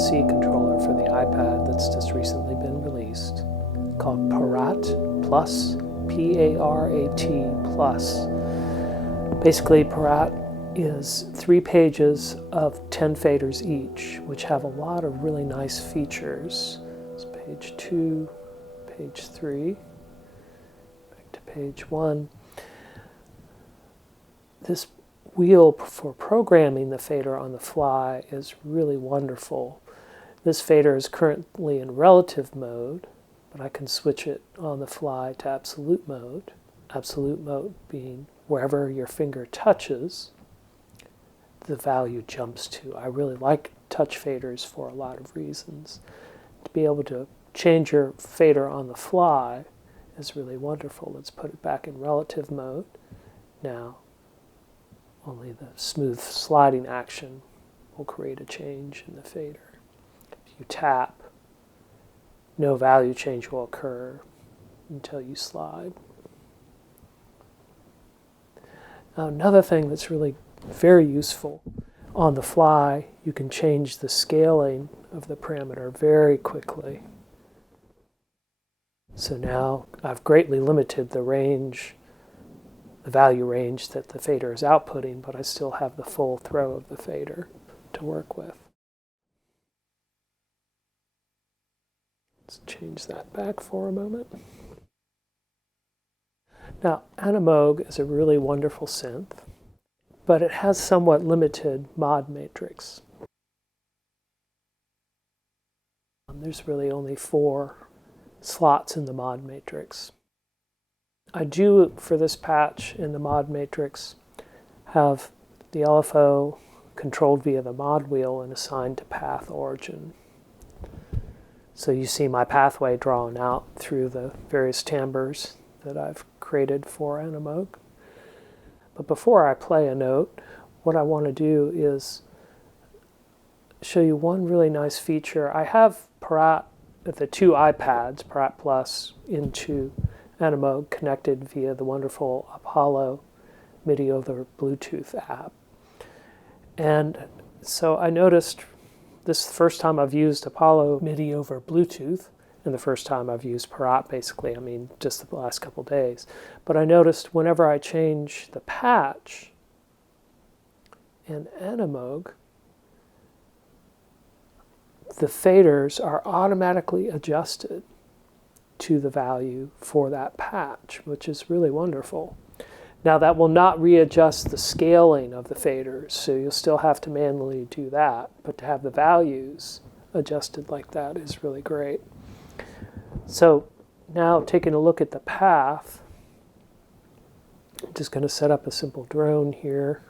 C controller for the iPad that's just recently been released called Parat Plus, P-A-R-A-T Plus. Basically, Parat is 3 pages of 10 faders each, which have a lot of really nice features. It's page 2, page 3, back to page 1. This wheel for programming the fader on the fly is really wonderful. This fader is currently in relative mode, but I can switch it on the fly to absolute mode. Absolute mode being wherever your finger touches, the value jumps to. I really like touch faders for a lot of reasons. To be able to change your fader on the fly is really wonderful. Let's put it back in relative mode. Now, only the smooth sliding action will create a change in the fader. If you tap, no value change will occur until you slide. Now, another thing that's really very useful, on the fly, you can change the scaling of the parameter very quickly. So now I've greatly limited the range, the value range that the fader is outputting, but I still have the full throw of the fader to work with. Let's change that back for a moment. Now, Animoog is a really wonderful synth, but it has somewhat limited mod matrix. There's really only 4 slots in the mod matrix. I do, for this patch in the mod matrix, have the LFO controlled via the mod wheel and assigned to path origin. So you see my pathway drawn out through the various timbres that I've created for Animoog. But before I play a note, what I want to do is show you one really nice feature. I have Parat, the 2 iPads, Parat Plus, into Animoog connected via the wonderful Apollo MIDI over Bluetooth app. And so I noticed this is the first time I've used Apollo MIDI over Bluetooth, and the first time I've used Parat, basically, I mean, just the last couple days. But I noticed whenever I change the patch in Animoog, the faders are automatically adjusted to the value for that patch, which is really wonderful. Now, that will not readjust the scaling of the faders, so you'll still have to manually do that, but to have the values adjusted like that is really great. So now, taking a look at the path, I'm just going to set up a simple drone here.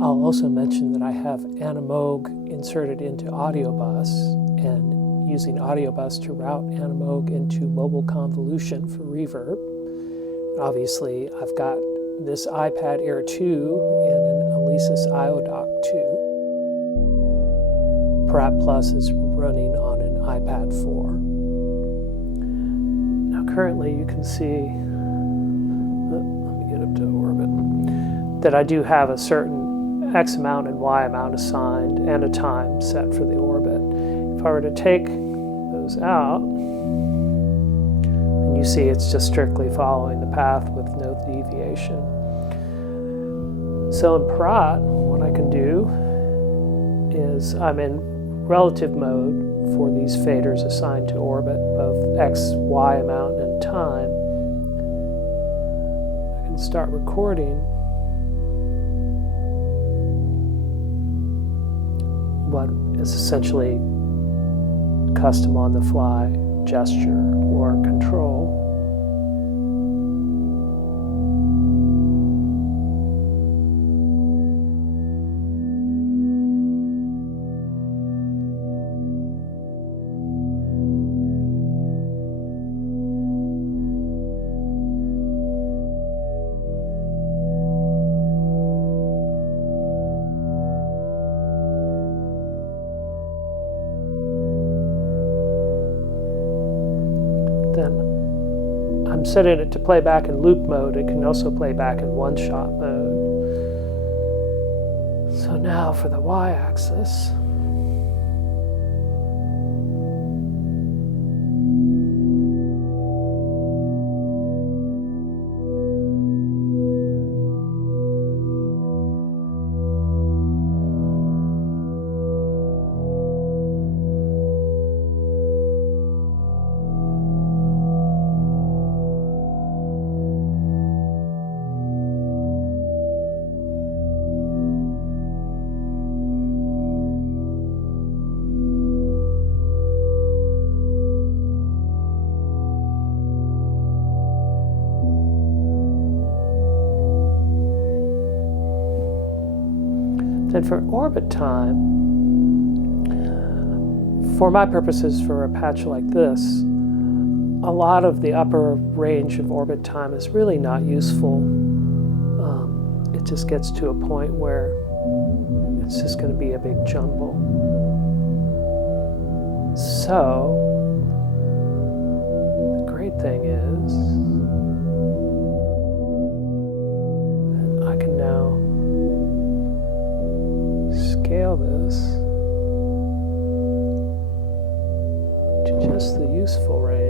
I'll also mention that I have Animoog inserted into AudioBus, and using AudioBus to route Animoog into mobile convolution for reverb. Obviously, I've got this iPad Air 2 and an Alesis IODock 2. Parat Plus is running on an iPad 4. Now currently you can see, let me get up to orbit, that I do have a certain X amount and Y amount assigned and a time set for the orbit. If I were to take those out, and you see it's just strictly following the path with no deviation. So in Parat, what I can do is I'm in relative mode for these faders assigned to orbit, both X, Y amount, and time. I can start recording what is essentially custom on-the-fly gesture or control. I'm setting it to play back in loop mode. It can also play back in one-shot mode. So now for the y-axis. Then for orbit time, for my purposes for a patch like this, a lot of the upper range of orbit time is really not useful. It just gets to a point where it's just going to be a big jumble. So, the great thing is, I can now scale this to just the useful range.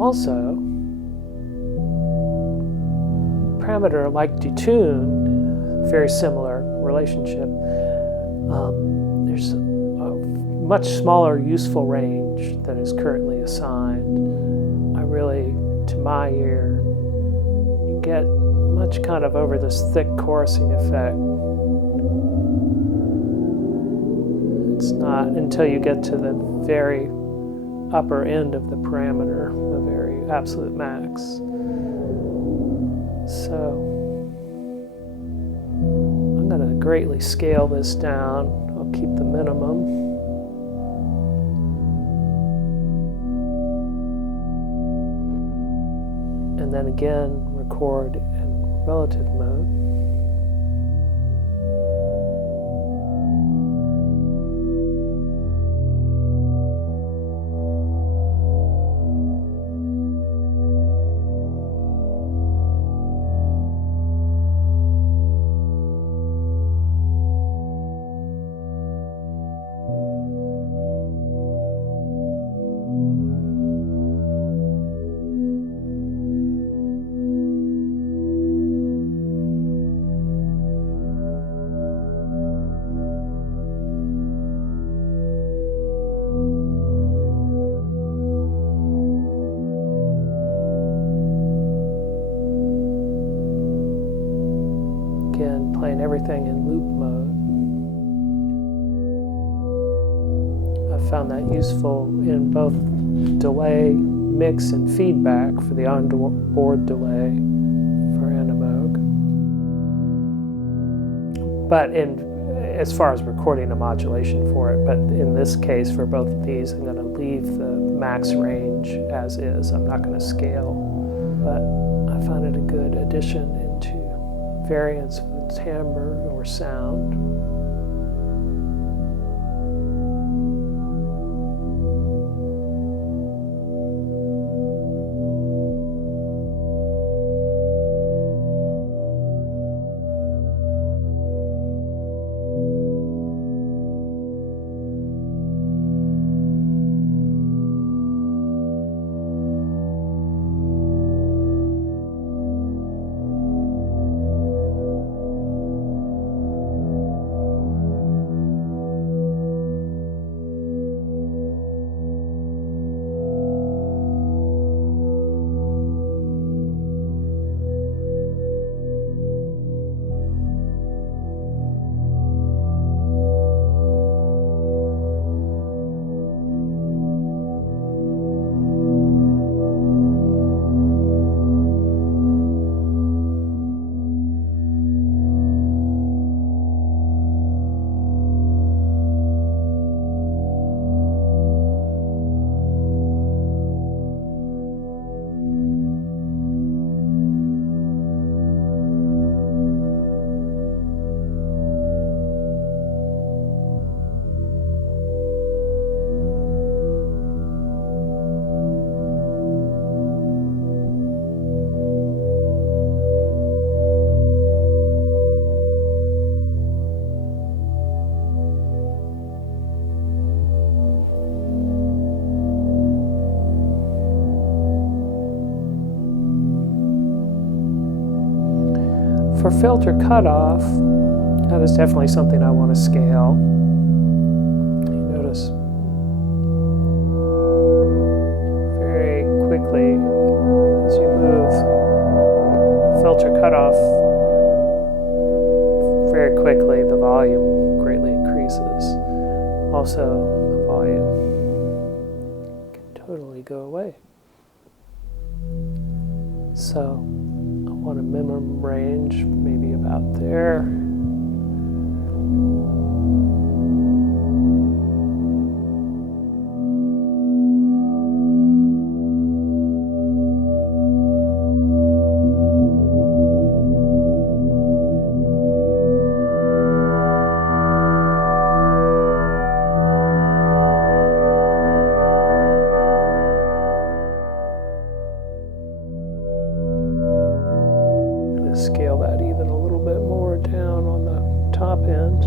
Also, parameter like DeTune, very similar relationship. There's a much smaller useful range that is currently assigned. I really, to my ear, get much kind of over this thick chorusing effect. It's not until you get to the very upper end of the parameter, the very absolute max. So I'm going to greatly scale this down. I'll keep the minimum. And then again, record in relative mode. Again, playing everything in loop mode. I found that useful in both delay, mix, and feedback for the onboard delay for Animoog. But as far as recording a modulation for it, but in this case, for both of these, I'm going to leave the max range as is. I'm not going to scale, but I find it a good addition into variance of timbre or sound. For filter cutoff, that is definitely something I want to scale. You notice very quickly as you move filter cutoff, very quickly the volume greatly increases. Also, the volume can totally go away. So I want a minimum range, maybe about there. Scale that even a little bit more down on the top end.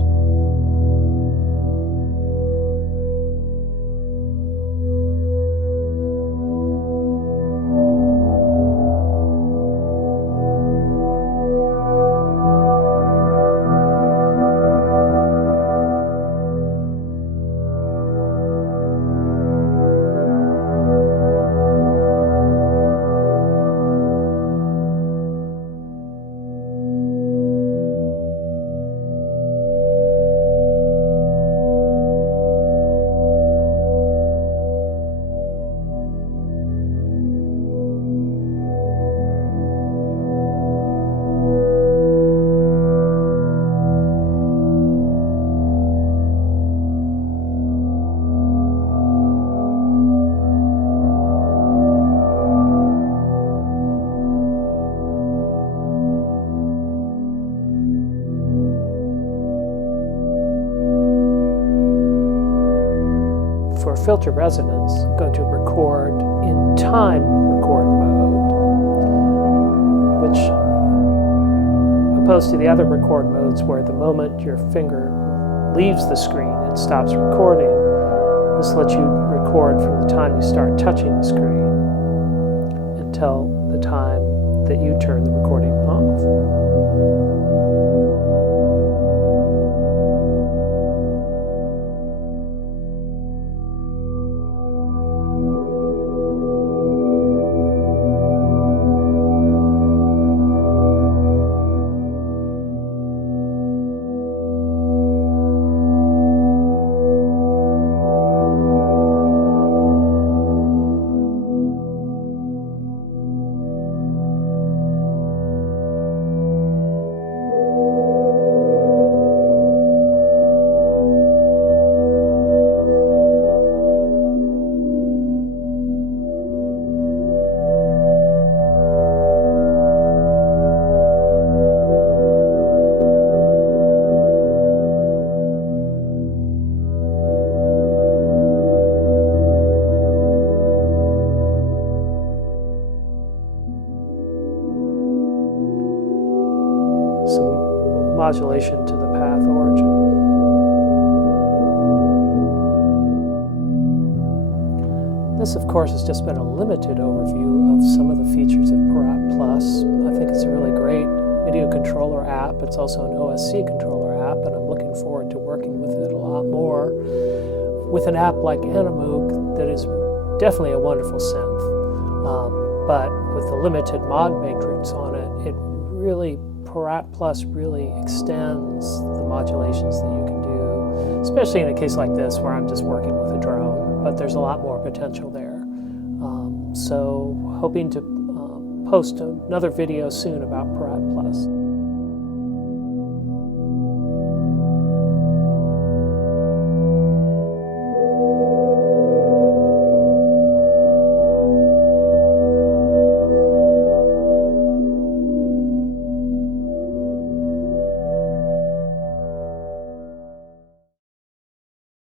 For filter resonance, I'm going to record in time record mode, which, opposed to the other record modes where the moment your finger leaves the screen, it stops recording. This lets you record from the time you start touching the screen until the time that you turn the recording off. Modulation to the path origin. This, of course, has just been a limited overview of some of the features of Parat Plus. I think it's a really great video controller app. It's also an OSC controller app, and I'm looking forward to working with it a lot more. With an app like Animoog that is definitely a wonderful synth, but with the limited mod matrix on it, Parat Plus really extends the modulations that you can do, especially in a case like this where I'm just working with a drone, but there's a lot more potential there. So hoping to post another video soon about Parat Plus.